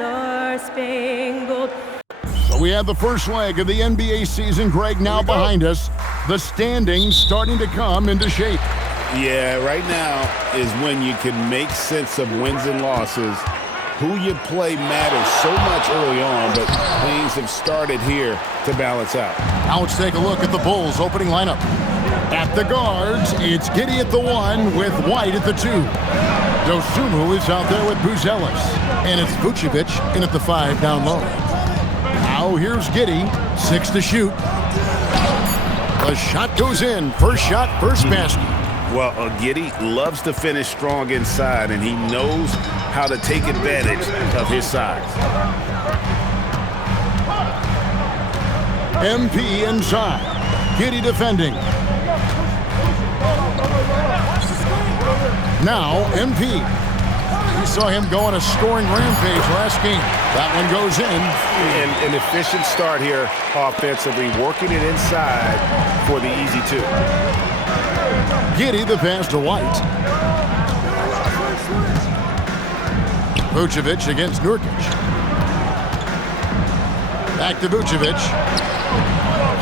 Star-Spangled. So we have the first leg of the NBA season, Greg, now behind us. The standings starting to come into shape. Yeah, right now is when you can make sense of wins and losses. Who you play matters so much early on, but things have started here to balance out. Now let's take a look at the Bulls' opening lineup. At the guards, it's Giddey at the 1 with White at the 2. Dosunmu is out there with Buzelis. And it's Vucevic in at the 5 down low. Now here's Giddey, 6 to shoot. The shot goes in. First shot, first basket. Well, Giddey loves to finish strong inside, and he knows how to take advantage of his size. MP inside. Giddey defending. Now MP. We saw him go on a scoring rampage last game. That one goes in. An efficient start here offensively, working it inside for the easy 2. Giddey the pass to White. Vucevic against Nurkic. Back to Vucevic.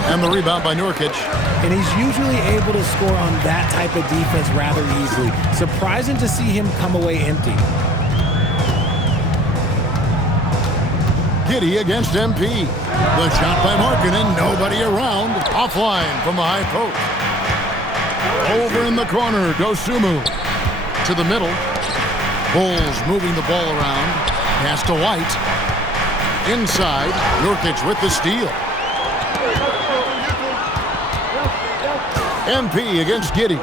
And the rebound by Nurkic. And he's usually able to score on that type of defense rather easily. Surprising to see him come away empty. Giddey against MP. The shot by Markkanen. Nobody around. Offline from the high post. Over in the corner, Dosunmu to the middle. Bulls moving the ball around. Pass to White. Inside, Nurkic with the steal. MP against Giddey.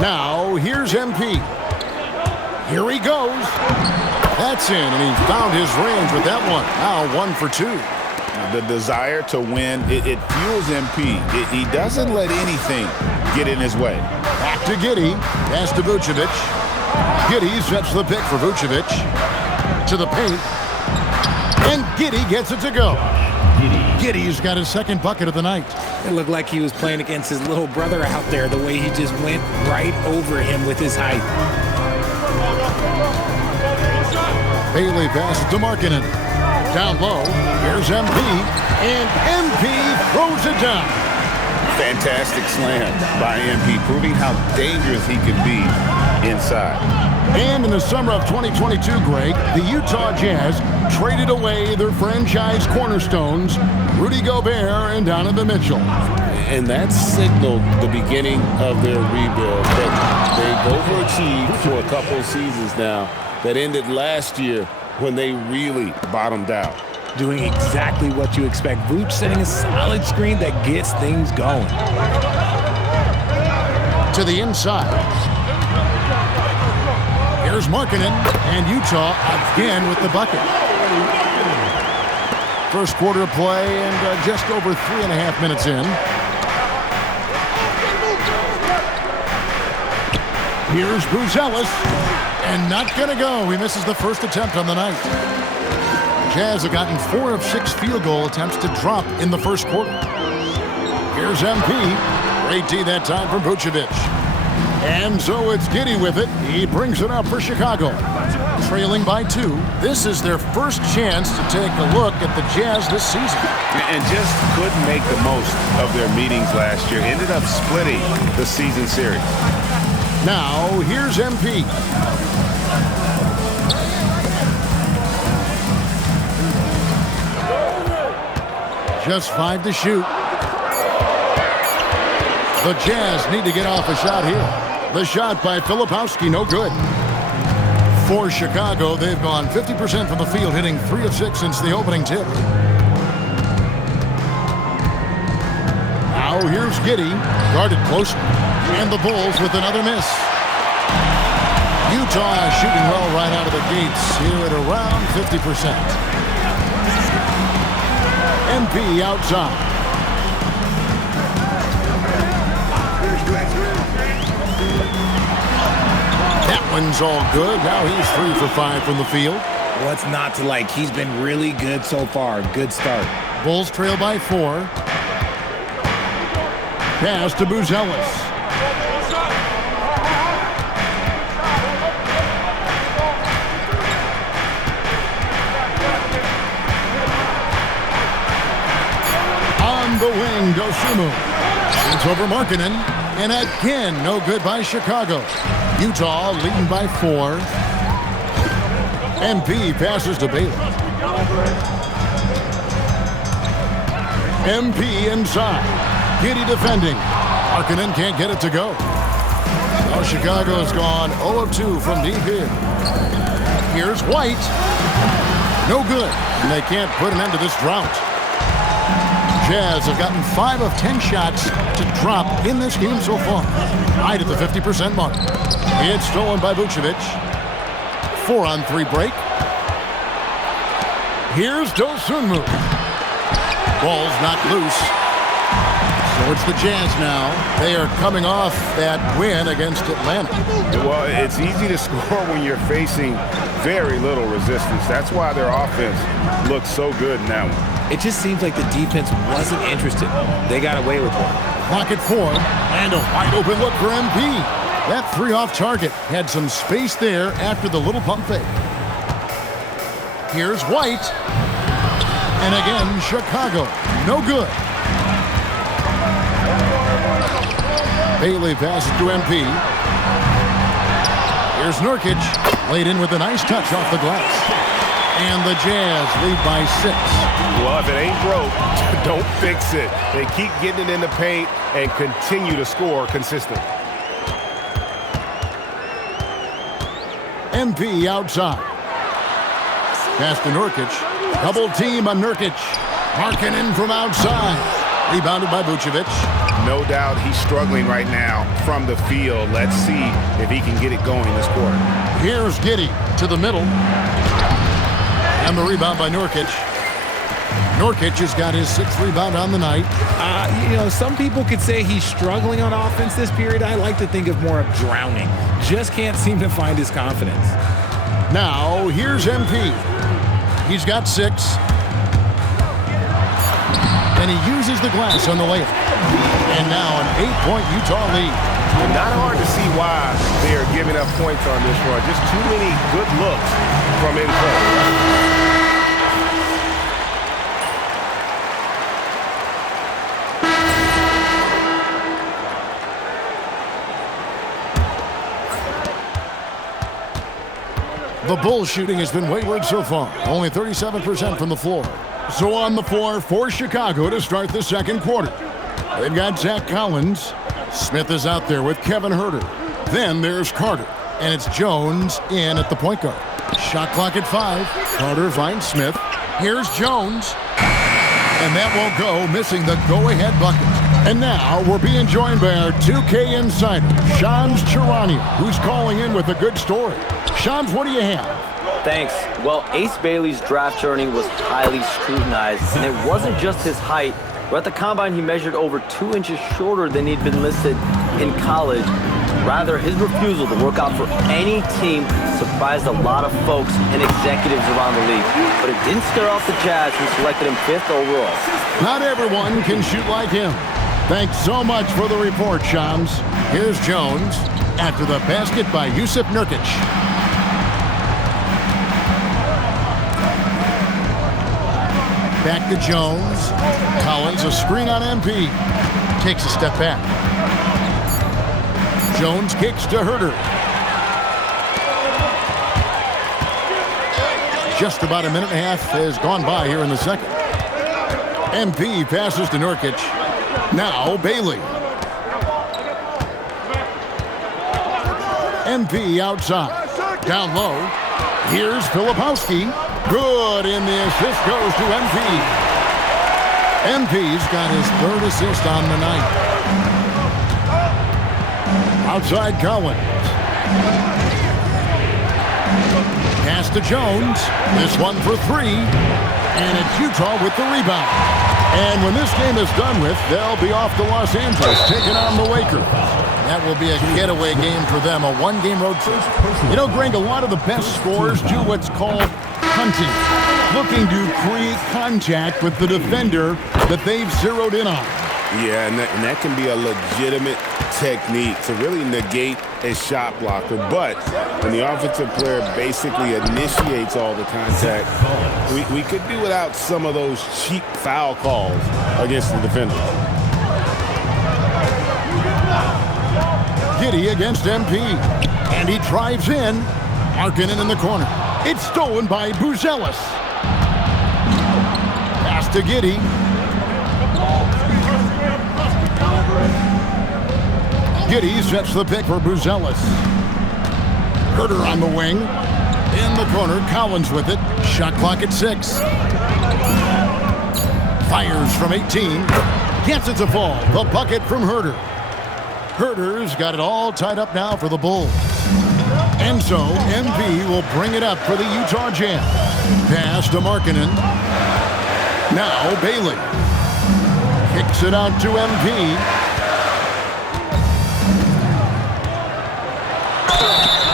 Now, here's MP. Here he goes. That's in, and he found his range with that one. Now 1 for 2. The desire to win, it fuels MP. He doesn't let anything get in his way. Back to Giddey. Pass to Vucevic. Giddey sets the pick for Vucevic. To the paint. And Giddey gets it to go. Giddey's got his second bucket of the night. It looked like he was playing against his little brother out there, the way he just went right over him with his height. Bailey passes to Markkanen. Down low, here's MP, and MP throws it down. Fantastic slam by MP, proving how dangerous he can be inside. And in the summer of 2022, Greg, the Utah Jazz traded away their franchise cornerstones, Rudy Gobert and Donovan Mitchell. And that signaled the beginning of their rebuild. That they've overachieved for a couple of seasons now that ended last year when they really bottomed out. Doing exactly what you expect. Vooch setting a solid screen that gets things going. To the inside. Here's Markkanen, and Utah again with the bucket. First quarter of play and just over 3.5 minutes in. Here's Buzelis, and not gonna go. He misses the first attempt on the night. Jazz have gotten 4 of 6 field goal attempts to drop in the first quarter. Here's MP. Great D that time from Vucevic. And so it's Giddey with it. He brings it up for Chicago. Trailing by 2. This is their first chance to take a look at the Jazz this season. And just couldn't make the most of their meetings last year. Ended up splitting the season series. Now, here's MP. Just 5 to shoot. The Jazz need to get off a shot here. The shot by Filipowski, no good. For Chicago, they've gone 50% from the field, hitting 3 of 6 since the opening tip. Now here's Giddey, guarded closely. And the Bulls with another miss. Utah shooting well right out of the gates here at around 50%. MP outside. That one's all good. Now he's 3 for 5 from the field. What's not to like? He's been really good so far. Good start. Bulls trail by 4. Pass to Buzelis. Dosunmu. It's over Markkanen. And again, no good by Chicago. Utah leading by 4. MP passes to Bailey. MP inside. Giddey defending. Markkanen can't get it to go. Now Chicago's gone 0 of 2 from deep here. Here's White. No good. And they can't put an end to this drought. Jazz have gotten 5 of 10 shots to drop in this game so far. Right at the 50% mark. It's stolen by Vucevic. 4-on-3 break. Here's Dosunmu. Ball's not loose. So it's the Jazz now. They are coming off that win against Atlanta. Well, it's easy to score when you're facing very little resistance. That's why their offense looks so good in that one. It just seems like the defense wasn't interested. They got away with one. Clock at 4, and a wide open look for MP. That 3 off target had some space there after the little pump fake. Here's White. And again, Chicago. No good. Bailey passes to MP. Here's Nurkic. Laid in with a nice touch off the glass. And the Jazz lead by 6. Well, if it ain't broke, don't fix it. They keep getting it in the paint and continue to score consistently. MP outside. Pass to Nurkic. Double team on Nurkic. Markkanen from outside. Rebounded by Vucevic. No doubt he's struggling right now from the field. Let's see if he can get it going this quarter. Here's Giddey to the middle. And the rebound by Nurkic. Nurkic has got his 6th rebound on the night. Some people could say he's struggling on offense this period. I like to think of more of drowning. Just can't seem to find his confidence. Now, here's MP. He's got 6. And he uses the glass on the layup. And now an 8-point Utah lead. Not hard to see why they are giving up points on this run. Just too many good looks from in front. The Bulls shooting has been wayward so far. Only 37% from the floor. So on the floor for Chicago to start the second quarter. They've got Zach Collins. Smith is out there with Kevin Huerter. Then there's Carter. And it's Jones in at the point guard. Shot clock at 5. Carter finds Smith. Here's Jones. And that won't go, missing the go-ahead bucket. And now we're being joined by our 2K insider, Shams Charania, who's calling in with a good story. Shams, what do you have? Thanks. Well, Ace Bailey's draft journey was highly scrutinized, and it wasn't just his height. But at the combine, he measured over 2 inches shorter than he'd been listed in college. Rather, his refusal to work out for any team surprised a lot of folks and executives around the league. But it didn't scare off the Jazz, who selected him 5th overall. Not everyone can shoot like him. Thanks so much for the report, Shams. Here's Jones after the basket by Jusuf Nurkic. Back to Jones. Collins, a screen on MP. Takes a step back. Jones kicks to Huerter. Just about a minute and a half has gone by here in the second. MP passes to Nurkic. Now Bailey. MP outside. Down low. Here's Filipowski. Good, and the assist goes to MP. MP's got his 3rd assist on the night. Outside Collins. Pass to Jones. This one for 3. And it's Utah with the rebound. And when this game is done with, they'll be off to Los Angeles, taking on the Lakers. That will be a getaway game for them, a 1-game road trip. You know, Greg, a lot of the best scorers do what's called hunting, looking to create contact with the defender that they've zeroed in on. Yeah, and that can be a legitimate technique to really negate a shot blocker. But when the offensive player basically initiates all the contact, we could do without some of those cheap foul calls against the defender. Giddy against MP. And he drives in. Markkanen in the corner. It's stolen by Buzelis. Pass to Giddy. Giddy sets the pick for Buzelis. Herter on the wing. In the corner, Collins with it. Shot clock at 6. Fires from 18. Gets it to fall. The bucket from Herter. Herter's got it all tied up now for the Bulls. And so, MP will bring it up for the Utah Jazz. Pass to Markkanen. Now, Bailey. Kicks it out to MP.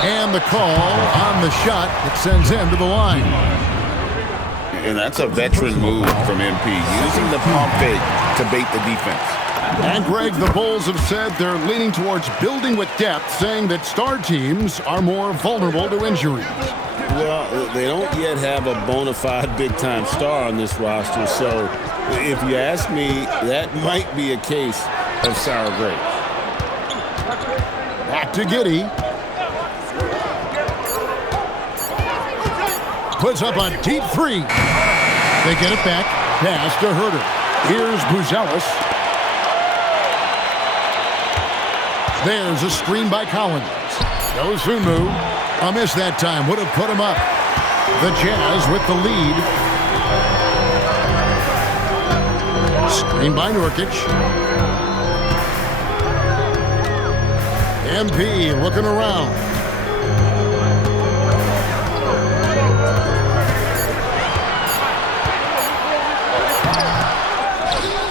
And the call on the shot that sends him to the line. And that's a veteran move from MP, using the pump fake to bait the defense. And Greg, the Bulls have said they're leaning towards building with depth, saying that star teams are more vulnerable to injuries. Well, they don't yet have a bona fide big-time star on this roster, so if you ask me, that might be a case of sour grapes. Back to Giddy. Puts up a deep 3. They get it back. Pass to Herter. Here's Buzelis. There's a screen by Collins. Dosunmu. A miss that time. Would have put him up. The Jazz with the lead. Screen by Nurkic. MP looking around.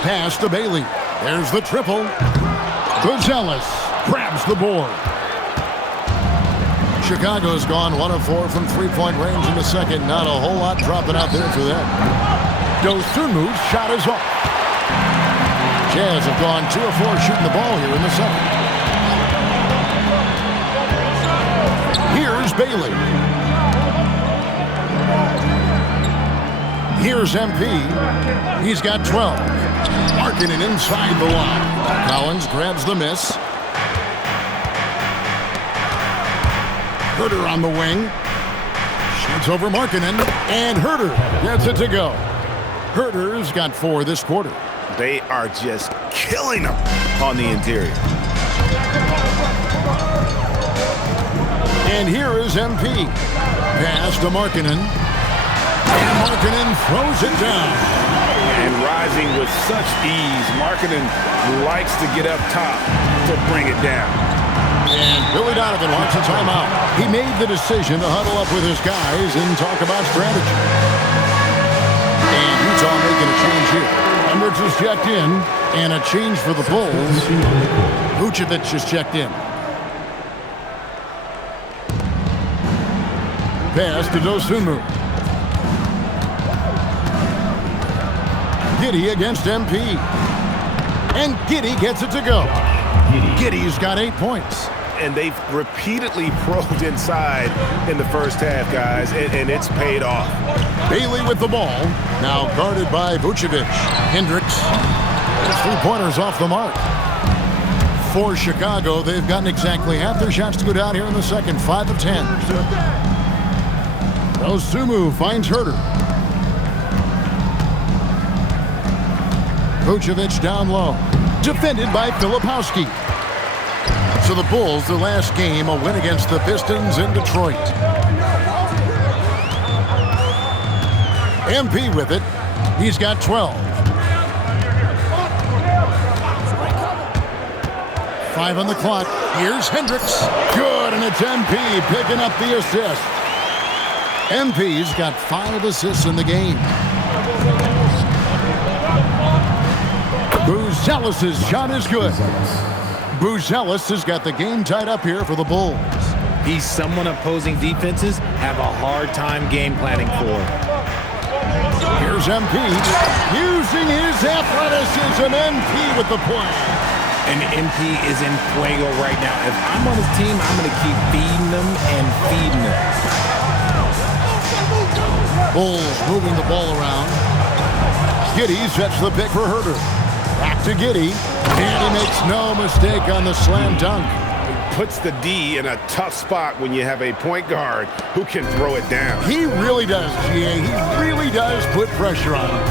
Pass to Bailey. There's the triple. Buzelis grabs the board. Chicago's gone 1 of 4 from three-point range in the second. Not a whole lot dropping out there for them. Dosunmu's shot is off. Jazz have gone 2 of 4 shooting the ball here in the second. Here's Bailey. Here's MP. He's got 12. Markkanen inside the line. Collins grabs the miss. Herter on the wing. Shoots over Markkanen. And Herter gets it to go. Herter's got 4 this quarter. They are just killing them on the interior. And here is MP. Pass to Markkanen. And Markkanen throws it down. And rising with such ease, Markkanen likes to get up top to bring it down. And Billy Donovan wants a timeout. He made the decision to huddle up with his guys and talk about strategy. And Utah making a change here. Hendricks is checked in, and a change for the Bulls. Vucevic is checked in. Pass to Dosunmu. Giddy against MP. And Giddy gets it to go. Giddy's got 8 points. And they've repeatedly probed inside in the first half, guys, and it's paid off. Bailey with the ball. Now guarded by Vucevic. Hendricks. His 3-pointers off the mark. For Chicago, they've gotten exactly half their shots to go down here in the second. 5 of 10. Dosunmu finds Herter. Vucevic down low. Defended by Filipowski. So the Bulls, their last game, a win against the Pistons in Detroit. MP with it. He's got 12. 5 on the clock. Here's Hendricks. Good, and it's MP picking up the assist. MP's got 5 assists in the game. Buzelis' shot is good. Buzelis has got the game tied up here for the Bulls. He's someone opposing defenses have a hard time game planning for. Here's MP. Using his athleticism, MP with the play. And MP is in fuego right now. If I'm on his team, I'm going to keep feeding them and feeding them. Bulls moving the ball around. Giddy sets the pick for Herter. Back to Giddy. And he makes no mistake on the slam dunk. puts the D in a tough spot when you have a point guard who can throw it down. He really does, GA. He really does put pressure on him.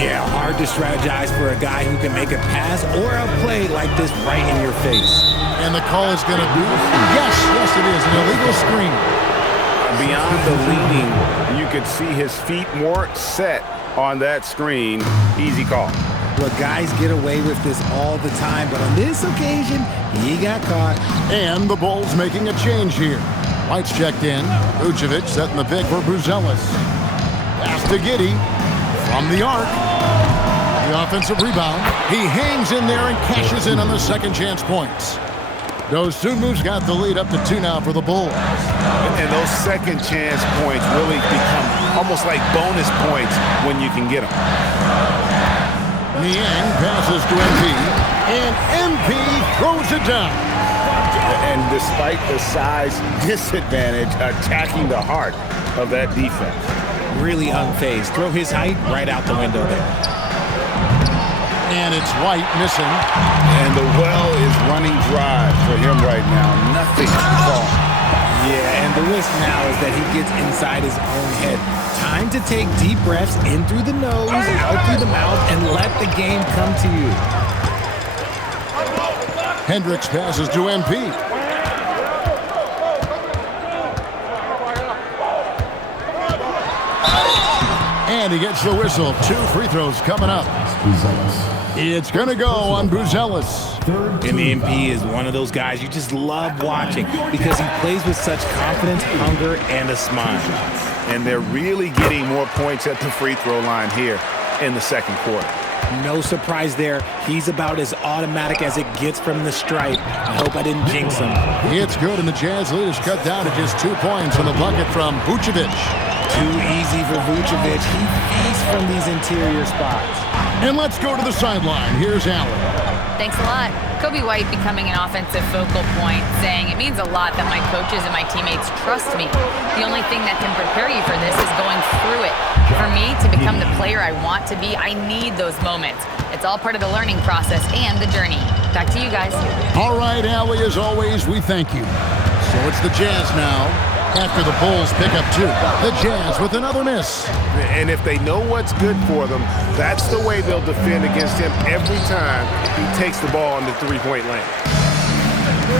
Yeah, hard to strategize for a guy who can make a pass or a play like this right in your face. And the call is going to be, yes, it is, an illegal screen. Beyond the leading, you could see his feet more set on that screen. Easy call. Look, guys get away with this all the time, but on this occasion, he got caught. And the Bulls making a change here. White's checked in. Vucevic setting the pick for Buzelis. Pass to Giddey from the arc. The offensive rebound. He hangs in there and cashes in on the second chance points. Dosunmu's got the lead up to 2 now for the Bulls. And those second chance points really become almost like bonus points when you can get them. Niang passes to MP, and MP throws it down. And despite the size disadvantage, attacking the heart of that defense. Really unfazed. Throw his height right out the window there. And it's White missing. And the well is running dry for him right now. Nothing falling. Yeah, and the risk now is that he gets inside his own head. Time to take deep breaths in through the nose, out through the mouth, and let the game come to you. Hendricks passes to MP. And he gets the whistle. 2 free throws coming up. It's going to go on Buzelis. And the MP is one of those guys you just love watching because he plays with such confidence, hunger, and a smile. And they're really getting more points at the free throw line here in the second quarter. No surprise there. He's about as automatic as it gets from the stripe. I hope I didn't jinx him. It's good, and the Jazz lead is cut down to just 2 points on the bucket from Vucevic. Too easy for Vucevic. He feasts from these interior spots. And let's go to the sideline. Here's Allen. Thanks a lot. Kobe White becoming an offensive focal point, saying it means a lot that my coaches and my teammates trust me. The only thing that can prepare you for this is going through it. For me to become the player I want to be, I need those moments. It's all part of the learning process and the journey. Back to you guys. All right, Allie, as always, we thank you. So it's the Jazz now. After the Bulls pick up 2, the Jazz with another miss. And if they know what's good for them, that's the way they'll defend against him every time he takes the ball in the three-point lane.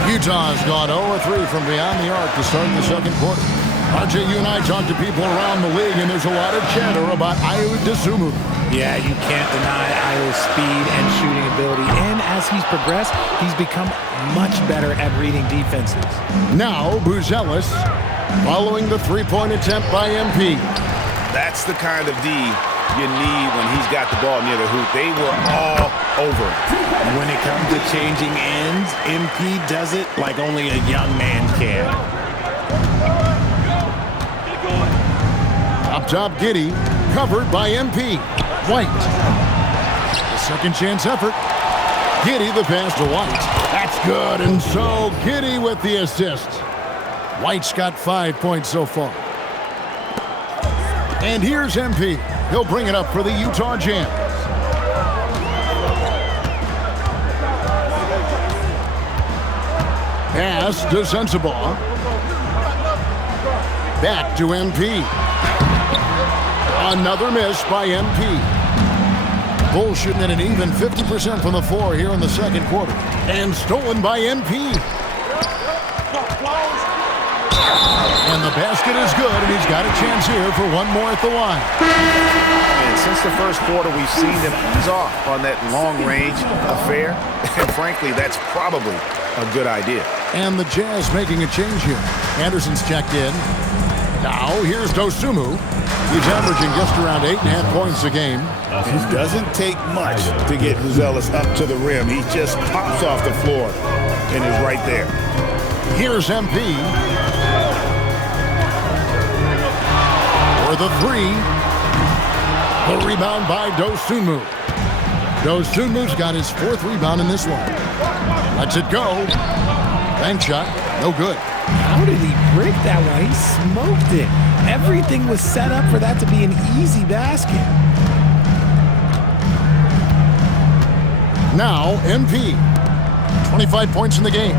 Utah's gone 0-3 from beyond the arc to start the second quarter. RJ, you and I talk to people around the league, and there's a lot of chatter about Ayo Dosunmu. Yeah, you can't deny Ayo's speed and shooting ability. And as he's progressed, he's become much better at reading defenses. Now, Buzelis following the three-point attempt by MP. That's the kind of D you need when he's got the ball near the hoop. They were all over it. When it comes to changing ends, MP does it like only a young man can. Up top, Giddey, covered by MP. White. The second chance effort. Giddey the pass to White. That's good, and so Giddey with the assist. White's got 5 points so far. And here's MP. He'll bring it up for the Utah Jazz. Pass to Sensabaugh. Back to MP. Another miss by MP. Bulls shooting at an even 50% from the floor here in the second quarter. And stolen by MP. And the basket is good, and he's got a chance here for one more at the line. And since the first quarter, we've seen them ease off on that long-range affair. And frankly, that's probably a good idea. And the Jazz making a change here. Anderson's checked in. Now, here's Dosunmu. He's averaging just around 8.5 points a game. It doesn't take much to get Buzelis up to the rim. He just pops off the floor and is right there. Here's MP. For the 3. The rebound by Dosunmu. Dosunmu's got his 4th rebound in this one. Lets it go. Bank shot. No good. How did he break that one? He smoked it. Everything was set up for that to be an easy basket. Now, MP. 25 points in the game.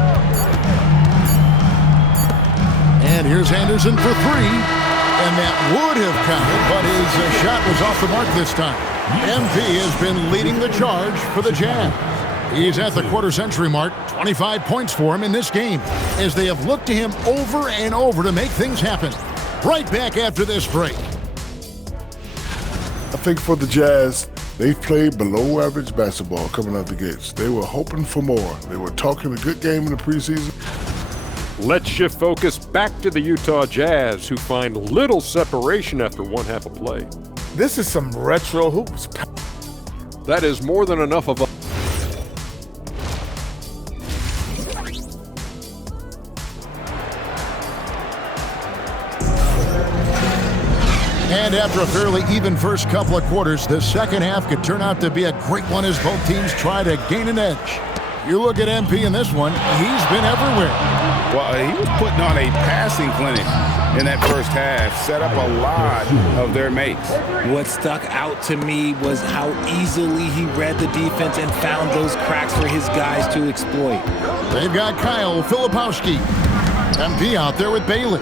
And here's Anderson for three. And that would have counted, but his shot was off the mark this time. MP has been leading the charge for the Jazz. He's at the quarter-century mark, 25 points for him in this game, as they have looked to him over and over to make things happen. Right back after this break. I think for the Jazz, they've played below-average basketball coming out the gates. They were hoping for more. They were talking a good game in the preseason. Let's shift focus back to the Utah Jazz, who find little separation after one half of play. This is some retro hoops. That is more than enough of a... And after a fairly even first couple of quarters, the second half could turn out to be a great one as both teams try to gain an edge. You look at MP in this one, he's been everywhere. Well, he was putting on a passing clinic in that first half, set up a lot of their mates. What stuck out to me was how easily he read the defense and found those cracks for his guys to exploit. They've got Kyle Filipowski. MP out there with Bailey.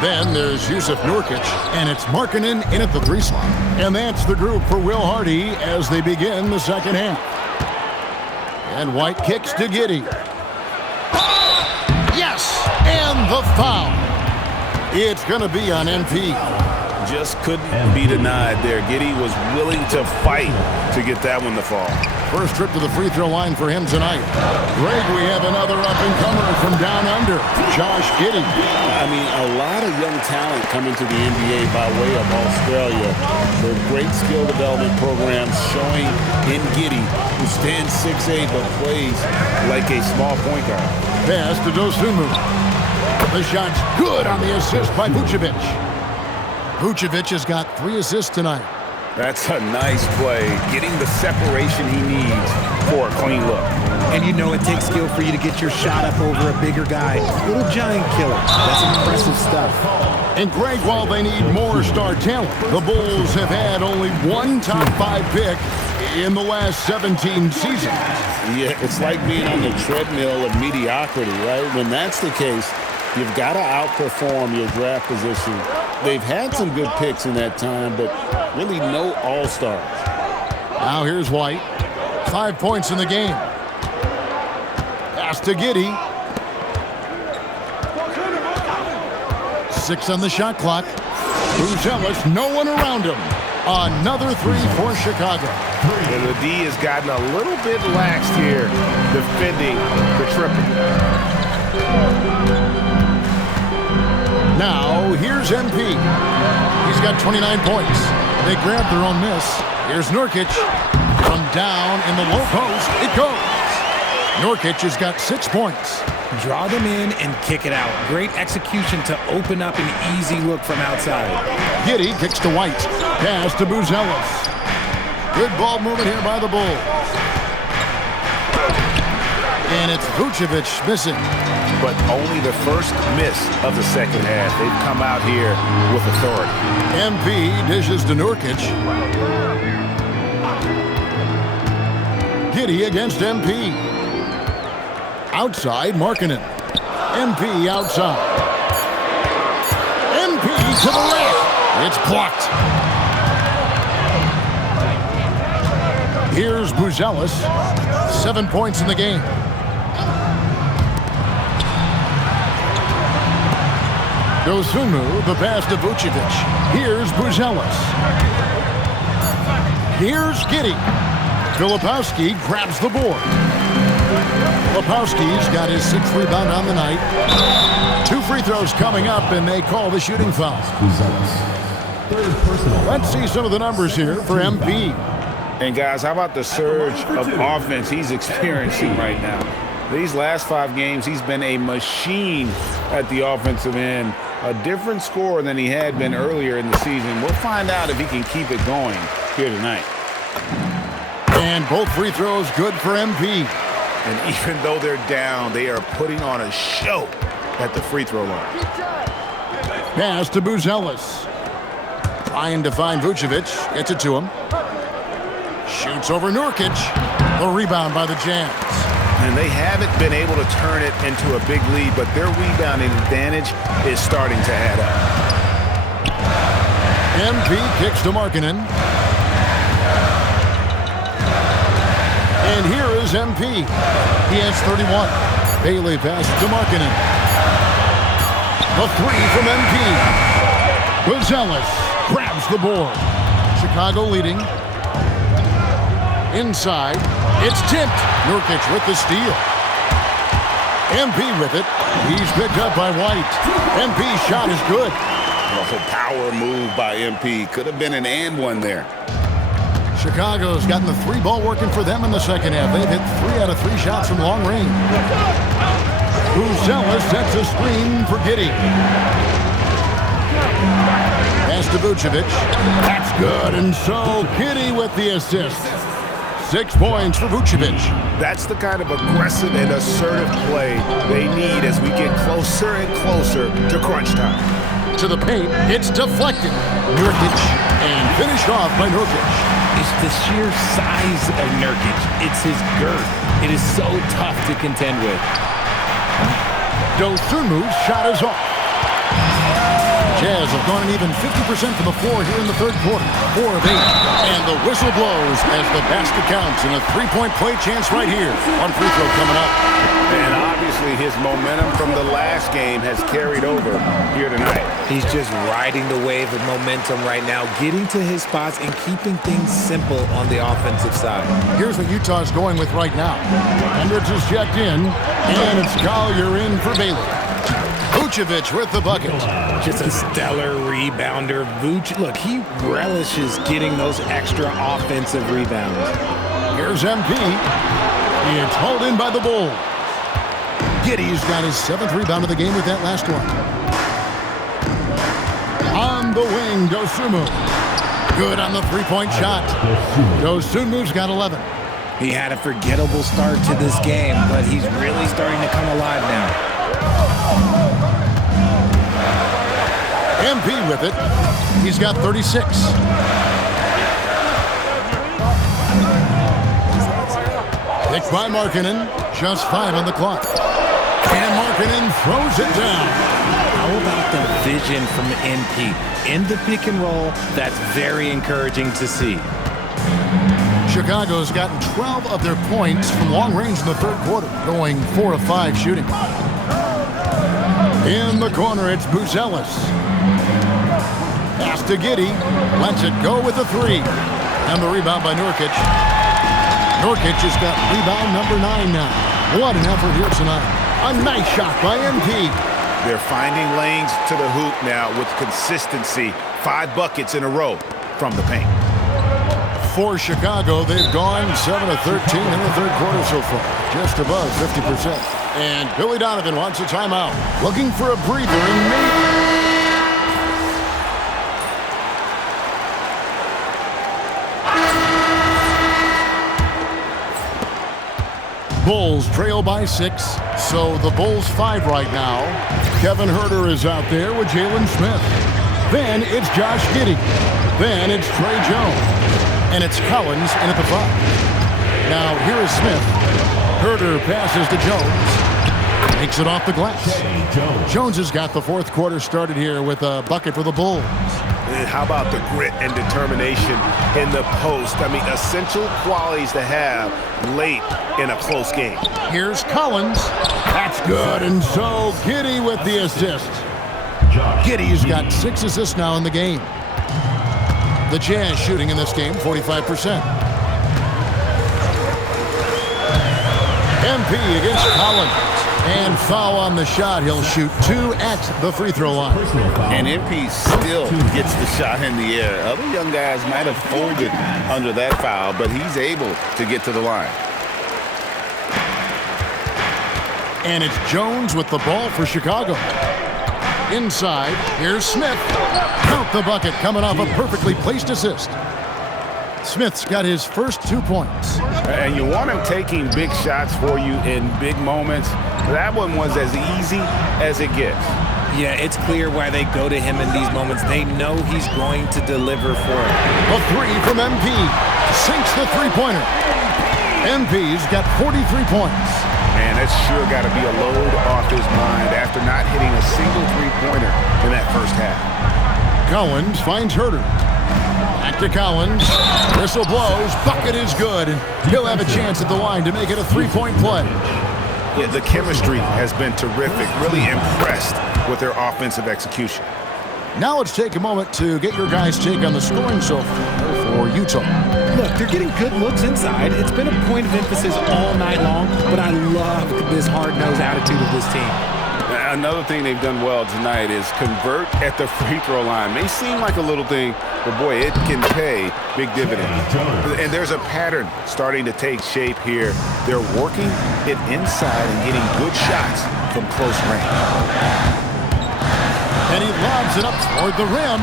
Then there's Yusuf Nurkic, and it's Markkanen in at the three slot. And that's the group for Will Hardy as they begin the second half. And White kicks to Giddey. Yes! And the foul. It's going to be on MP. Just couldn't be denied there. Giddey was willing to fight to get that one to fall. First trip to the free throw line for him tonight. Greg, we have another up-and-comer from down under, Josh Giddey. I mean, a lot of young talent coming to the NBA by way of Australia. Their great skill development programs showing in Giddey, who stands 6'8", but plays like a small point guard. Pass to Dosunmu. The shot's good on the assist by Vucevic. Vucevic has got 3 assists tonight. That's a nice play, getting the separation he needs for a clean look. And you know it takes skill for you to get your shot up over a bigger guy. Little giant killer. That's impressive stuff. And Greg, while they need more star talent, the Bulls have had only one top 5 pick in the last 17 seasons. Yeah, it's like being on the treadmill of mediocrity, right? When that's the case, you've got to outperform your draft position. They've had some good picks in that time, but really no all-stars. Now here's White. 5 points in the game. Pass to Giddey. 6 on the shot clock. Buzelis, no one around him. Another 3 for Chicago. And the D has gotten a little bit laxed here, defending the triple. Now, here's MP. He's got 29 points. They grab their own miss. Here's Nurkic. From down in the low post, it goes. Nurkic has got 6 points. Draw them in and kick it out. Great execution to open up an easy look from outside. Giddey kicks to White. Pass to Buzelis. Good ball movement here by the Bulls. And it's Vucevic missing. But only the first miss of the second half. They've come out here with authority. MP dishes to Nurkic. Giddey against MP. Outside, Markkanen. MP outside. MP to the left. It's blocked. Here's Buzelis. 7 points in the game. Dosunmu, the pass to Vucevic. Here's Buzelis. Here's Giddey. Filipowski grabs the board. Filipowski's got his 6th rebound on the night. 2 free throws coming up, and they call the shooting foul. Let's see some of the numbers here for MP. And guys, how about the surge of offense he's experiencing right now? These last 5 games, he's been a machine at the offensive end. A different scorer than he had been earlier in the season. We'll find out if he can keep it going here tonight. And both free throws good for MP. And even though they're down, they are putting on a show at the free throw line. Pass to Buzelis. Trying to find Vucevic. Gets it to him. Shoots over Nurkic. The rebound by the Jazz. And they haven't been able to turn it into a big lead, but their rebounding advantage is starting to add up. MP kicks to Markkanen. And here is MP. He has 31. Bailey passes to Markkanen. The three from MP. Buzelis grabs the board. Chicago leading. Inside. It's tipped. Nurkic with the steal. MP with it. He's picked up by White. MP's shot is good. A whole power move by MP. Could have been an and one there. Chicago's gotten the three ball working for them in the second half. They've hit 3 out of 3 shots from long range. Buzelis sets a screen for Giddey. Pass to Vucevic. That's good, and so Giddey with the assist. 6 points for Vucevic. That's the kind of aggressive and assertive play they need as we get closer and closer to crunch time. To the paint, it's deflected. Nurkic, and finished off by Nurkic. It's the sheer size of Nurkic. It's his girth. It is so tough to contend with. Dosunmu's shot is off. Jazz have gone an even 50% from the floor here in the third quarter. 4 of 8. And the whistle blows as the basket counts, and a 3-point play chance right here. One free throw coming up. And obviously his momentum from the last game has carried over here tonight. He's just riding the wave of momentum right now, getting to his spots and keeping things simple on the offensive side. Here's what Utah's going with right now. Hendricks is checked in, and it's Collier in for Bailey. Vucevic with the bucket. Just a stellar rebounder. Vuce, look, he relishes getting those extra offensive rebounds. Here's MP. It's hauled in by the Bulls. Giddey's got his 7th rebound of the game with that last one. On the wing, Dosunmu. Good on the 3-point shot. Dosunmu's got 11. He had a forgettable start to this game, but he's really starting to come alive now. MP with it. He's got 36. Picked by Markkanen. Just 5 on the clock. And Markkanen throws it down. How about the vision from MP? In the pick and roll, that's very encouraging to see. Chicago's gotten 12 of their points from long range in the third quarter, going 4 of 5 shooting. In the corner, it's Buzelis. Pass to Giddey. Lets it go with the 3. And the rebound by Nurkic. Nurkic has got rebound number 9 now. What an effort here tonight. A nice shot by MP. They're finding lanes to the hoop now with consistency. 5 buckets in a row from the paint. For Chicago, they've gone 7 of 13 in the third quarter so far. Just above 50%. And Billy Donovan wants a timeout. Looking for a breather and maybe... Bulls trail by 6, so the Bulls 5 right now. Kevin Huerter is out there with Jalen Smith. Then it's Josh Giddey. Then it's Trey Jones. And it's Collins in at the 5. Now here is Smith. Huerter passes to Jones. Makes it off the glass. Jones has got the fourth quarter started here with a bucket for the Bulls. And how about the grit and determination in the post? I mean, essential qualities to have late in a close game. Here's Collins. That's good. And so Giddey with the assist. Giddey's got 6 assists now in the game. The Jazz shooting in this game 45%. MP against Collins. And foul on the shot. He'll shoot 2 at the free throw line. And MP still gets the shot in the air. Other young guys might have folded under that foul, but he's able to get to the line. And it's Jones with the ball for Chicago. Inside, here's Smith. Count the bucket coming off a perfectly placed assist. Smith's got his first 2 points. And you want him taking big shots for you in big moments. That one was as easy as it gets. Yeah, it's clear why they go to him in these moments. They know he's going to deliver for it. A 3 from MP. Sinks the three-pointer. MP's got 43 points. Man, that's sure got to be a load off his mind after not hitting a single three-pointer in that first half. Collins finds Herter. Back to Collins. Whistle blows. Bucket is good. And he'll have a chance at the line to make it a three-point play. Yeah, the chemistry has been terrific. Really impressed with their offensive execution. Now let's take a moment to get your guys' take on the scoring so far for Utah. Look, they're getting good looks inside. It's been a point of emphasis all night long, but I love this hard-nosed attitude of this team. Another thing they've done well tonight is convert at the free throw line. May seem like a little thing, but boy, it can pay big dividends. And there's a pattern starting to take shape here. They're working it inside and getting good shots from close range. And he lobs it up toward the rim.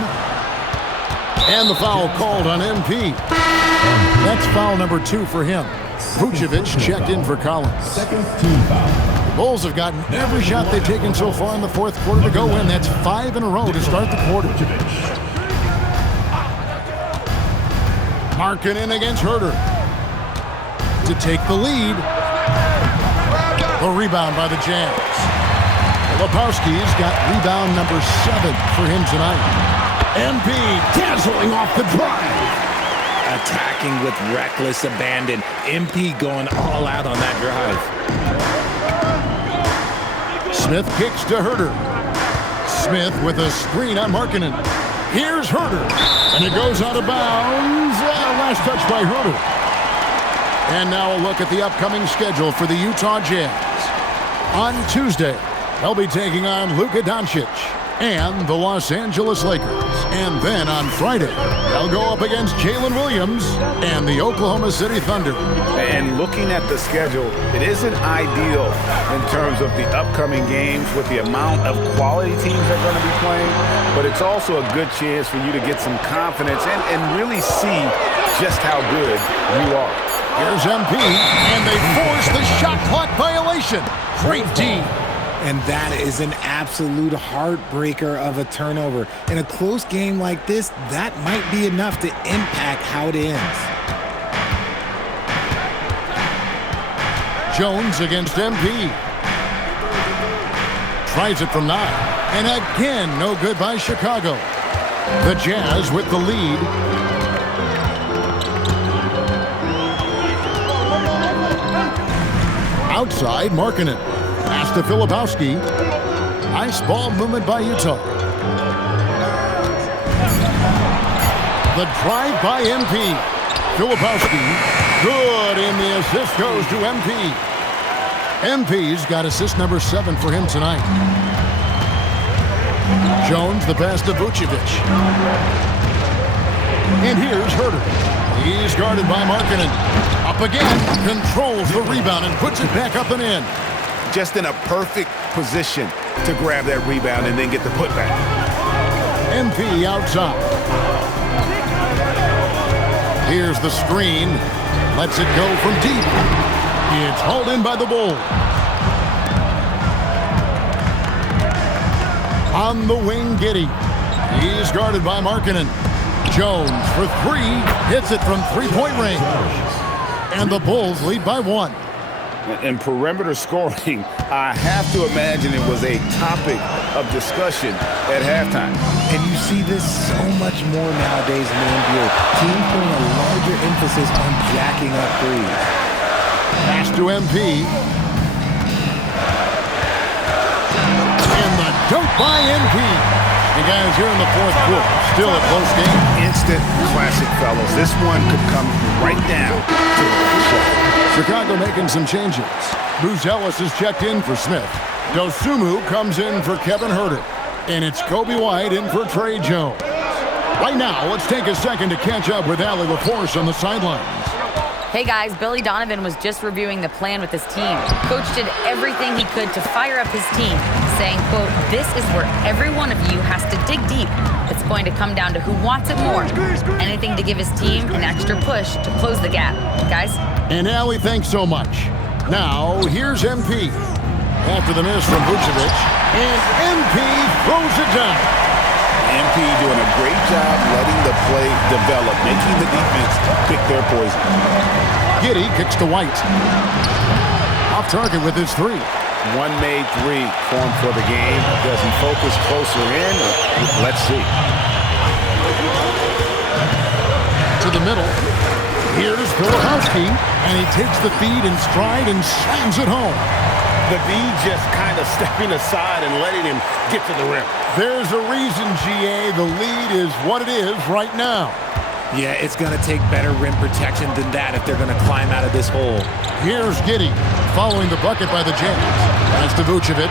And the foul called on MP. That's foul number 2 for him. Vucevic checked in for Collins. Second team foul. The Bulls have gotten every shot they've taken so far in the fourth quarter to go in. That's 5 in a row to start the quarter. Markkanen against Herter to take the lead. The rebound by the Jazz. Lepowski's got rebound number 7 for him tonight. MP dazzling off the drive. Attacking with reckless abandon. MP going all out on that drive. Smith kicks to Herter. Smith with a screen on Markkanen. Here's Herter. And it goes out of bounds. Last touch by Herter. And now a look at the upcoming schedule for the Utah Jazz. On Tuesday, they'll be taking on Luka Doncic and the Los Angeles Lakers. And then on Friday, they'll go up against Jalen Williams and the Oklahoma City Thunder. And looking at the schedule, it isn't ideal in terms of the upcoming games with the amount of quality teams they're going to be playing, but it's also a good chance for you to get some confidence and really see just how good you are. Here's MP, and they force the shot clock violation. Great D. And that is an absolute heartbreaker of a turnover. In a close game like this, that might be enough to impact how it ends. Jones against MP. Tries it from 9. And again, no good by Chicago. The Jazz with the lead. Outside, Markkanen. Pass to Filipowski. Nice ball movement by Utah. The drive by MP. Filipowski. Good, and the assist goes to MP. MP's got assist number 7 for him tonight. Jones, the pass to Vucevic. And here's Herter. He's guarded by Markkanen. Up again, controls the rebound and puts it back up and in. Just in a perfect position to grab that rebound and then get the putback. MP outside. Here's the screen. Lets it go from deep. It's hauled in by the Bulls. On the wing, Giddey. He's guarded by Markkanen. Jones for 3. Hits it from three-point range. And the Bulls lead by 1. And perimeter scoring, I have to imagine it was a topic of discussion at halftime. And you see this so much more nowadays in the NBA. Teams putting a larger emphasis on jacking up threes. Pass to MP. And the dunk by MP. And guys, here in the fourth quarter, still a close game. Instant classic, fellas. This one could come right down to the show. Chicago making some changes. Buzelis is checked in for Smith. Dosunmu comes in for Kevin Herter. And it's Coby White in for Tre Jones. Right now, let's take a second to catch up with Allie LaForce on the sidelines. Hey guys, Billy Donovan was just reviewing the plan with his team. Coach did everything he could to fire up his team, saying, quote, "This is where every one of you has to dig deep. It's going to come down to who wants it more. Anything to give his team an extra push to close the gap." Guys? And Allie, thanks so much. Now, here's MP. After the miss from Vucevic, and MP throws it down. MP doing a great job letting the play develop, making the defense pick their poison. Giddey kicks to White. Off target with his three. One made three formed for the game. Does he focus closer in? Let's see. To the middle. Here's Filipowski, and he takes the feed in stride and slams it home. The D just kind of stepping aside and letting him get to the rim. There's a reason, GA, the lead is what it is right now. Yeah, it's going to take better rim protection than that if they're going to climb out of this hole. Here's Giddey following the bucket by the Jazz. That's to Vucevic.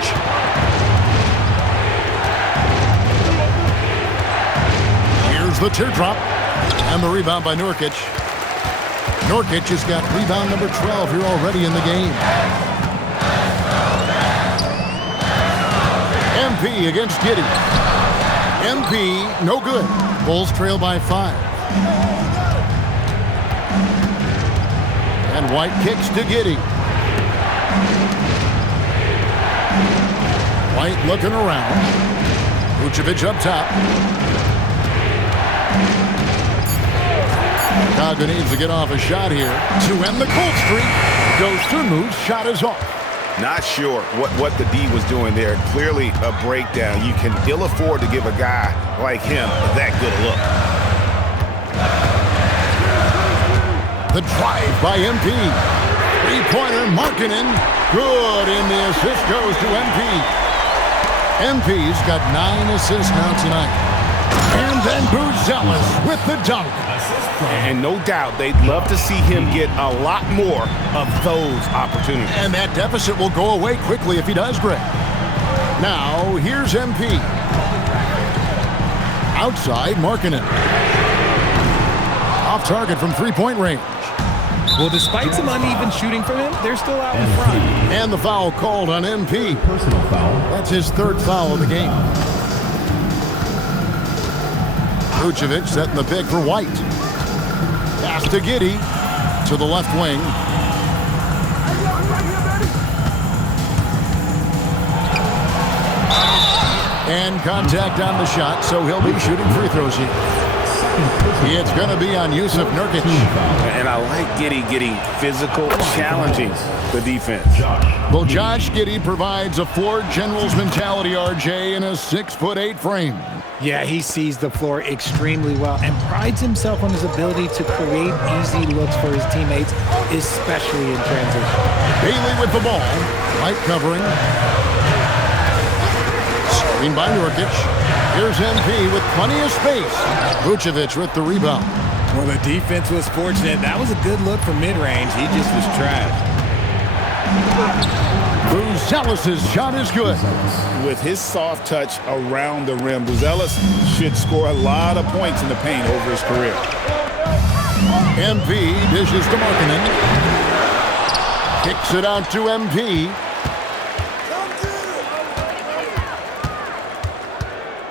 Here's the teardrop. And the rebound by Nurkic. Nurkic has got rebound number 12 here already in the game. MP against Giddey. MP, no good. Bulls trail by 5. And White kicks to Giddey. White looking around. Vucevic up top. Chicago needs to get off a shot here to end the cold streak. Dosunmu's shot is off. Not sure what the D was doing there. Clearly a breakdown. You can ill afford to give a guy like him that good a look. The drive by MP. Three-pointer, Markkanen. Good, and the assist goes to MP. MP's got 9 assists now tonight. And then Buzelis with the dunk. And no doubt they'd love to see him get a lot more of those opportunities. And that deficit will go away quickly if he does, Greg. Now, here's MP. Outside, Markkanen. Off target from three-point range. Well, despite some uneven shooting from him, they're still out in front. And the foul called on MP. Personal foul. That's his 3rd foul of the game. Vucevic setting the pick for White. Pass to Giddey to the left wing. And contact on the shot, so he'll be shooting free throws here. It's going to be on Jusuf Nurkic. And I like Giddey getting physical, challenging the defense. Well, Josh Giddey provides a floor general's mentality, RJ, in a 6'8" frame. Yeah, he sees the floor extremely well and prides himself on his ability to create easy looks for his teammates, especially in transition. Bailey with the ball. White covering. Screen by Nurkic. Here's MP with plenty of space. Vucevic with the rebound. Well, the defense was fortunate. That was a good look from mid-range. He just was trash. Buzelis' shot is good. With his soft touch around the rim, Buzelis should score a lot of points in the paint over his career. MP dishes to Markkanen. Kicks it out to MP.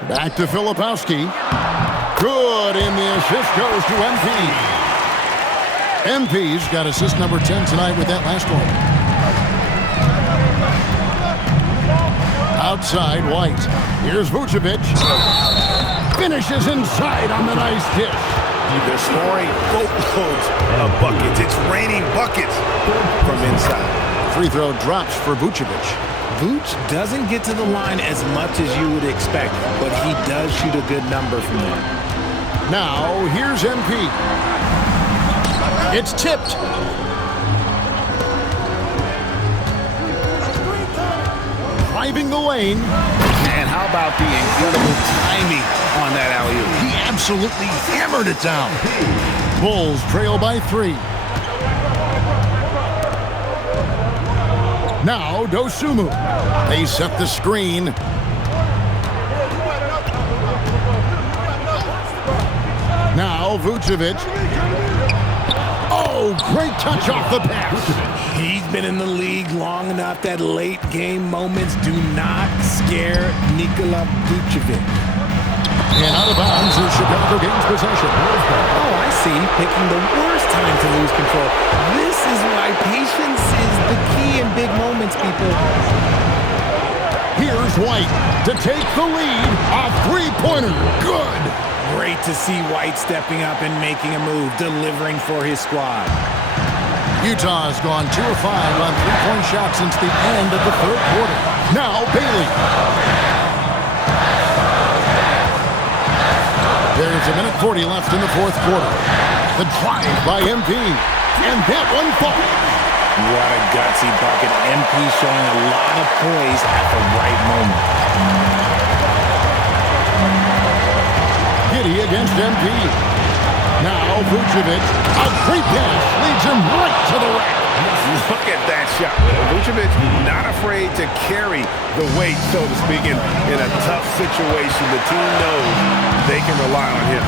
Back to Filipowski. Good, and the assist goes to MP. MP's got assist number 10 tonight with that last one. Outside, White. Here's Vucevic. Finishes inside on the nice dish. They're scoring boatloads of buckets. It's raining buckets from inside. Free throw drops for Vucevic. Vooch doesn't get to the line as much as you would expect, but he does shoot a good number from there. Now, here's MP. It's tipped. Driving the lane. And how about the incredible timing on that alley-oop? He absolutely hammered it down. Bulls trail by 3. Now, Dosunmu. They set the screen. Now, Vucevic. Oh, great touch off the pass. He's been in the league long enough that late game moments do not scare Nikola Vucevic. And out of bounds as Chicago gains possession. Oh, I see. Picking the worst time to lose control. This is why patience is the key in big moments, people. Here's White to take the lead. A three-pointer. Good. Great to see White stepping up and making a move, delivering for his squad. Utah has gone 2 of 5 on three-point shots since the end of the third quarter. Now Bailey. There's a minute 40 left in the fourth quarter. The drive by MP. And that one falls. What a gutsy bucket. MP showing a lot of poise at the right moment. Giddey against MP. Now Vucevic. A great pass leads him right to the rack. Look at that shot. Vucevic not afraid to carry the weight, so to speak, in a tough situation. The team knows they can rely on him.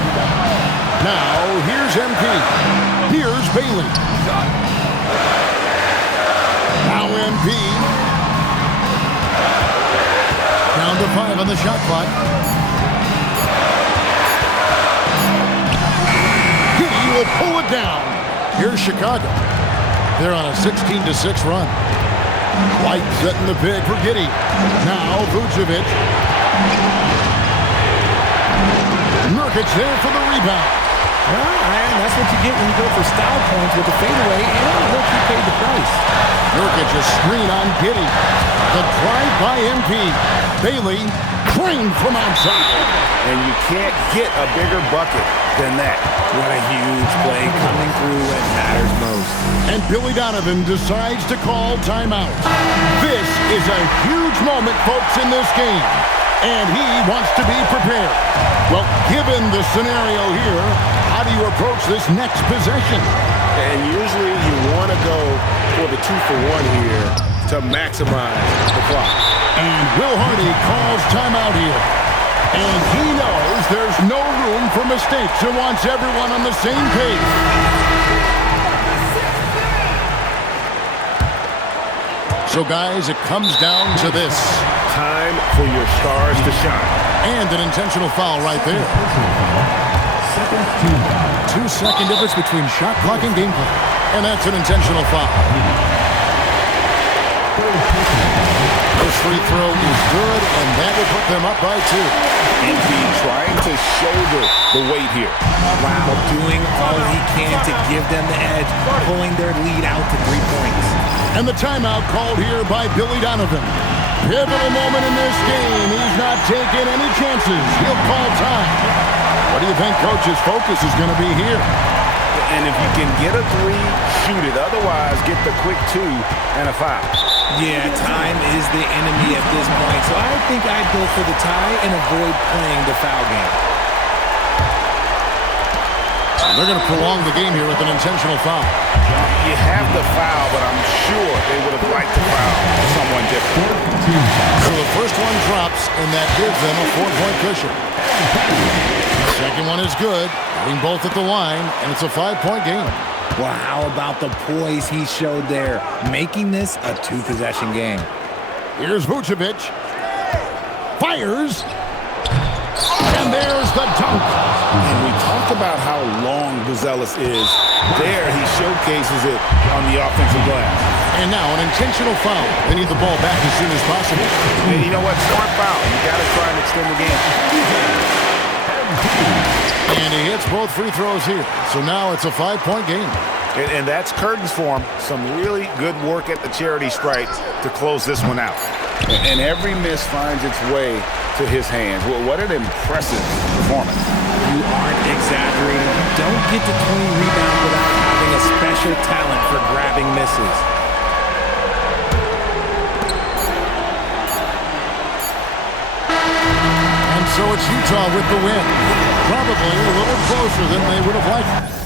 Now here's MP. Here's Bailey. Now MP. Down to 5 on the shot clock. Giddey will pull it down. Here's Chicago. They're on a 16-6 run. White setting the pick for Giddey. Now Vucevic. Nurkic there for the rebound. Well, that's what you get when you go for style points with the fadeaway, and look, he paid the price. Nurkic a screen on Giddey. The drive by MP. Bailey drained from outside. And you can't get a bigger bucket than that. What a huge play coming through when it matters most. And Billy Donovan decides to call timeout. This is a huge moment, folks, in this game. And he wants to be prepared. Well, given the scenario here, how do you approach this next possession? And usually you want to go for the 2-for-1 here to maximize the clock. And Will Hardy calls timeout here. And he knows there's no room for mistakes and wants everyone on the same page. So, guys, it comes down to this. Time for your stars to shine. And an intentional foul right there. 2-second difference between shot clock and game clock. And that's an intentional foul. This free throw is good, and that will put them up by 2. MP trying to shoulder the weight here. Wow, doing all he can to give them the edge, pulling their lead out to 3 points. And the timeout called here by Billy Donovan. Pivotal moment in this game. He's not taking any chances. He'll call time. What do you think Coach's focus is going to be here? And if you can get a 3, shoot it. Otherwise, get the quick 2 and a foul. Yeah, time is the enemy at this point. So I think I'd go for the tie and avoid playing the foul game. They're going to prolong the game here with an intentional foul. You have the foul, but I'm sure they would have liked to foul someone different. So the first one drops, and that gives them a 4-point cushion. The second one is good, hitting both at the line, and it's a 5-point game. Well, how about the poise he showed there, making this a 2-possession game. Here's Vucevic. Fires. And there's the dunk. And we talked about how long Buzelis is. There, he showcases it on the offensive glass. And now an intentional foul. They need the ball back as soon as possible. And you know what? Smart foul. You got to try and extend the game. And he hits both free throws here. So now it's a 5-point game. And that's curtains for him. Some really good work at the charity stripe to close this one out. And every miss finds its way to his hands. Well, what an impressive performance. You aren't exaggerating. You don't get to clean rebound without having a special talent for grabbing misses. And so it's Utah with the win. Probably a little closer than they would have liked.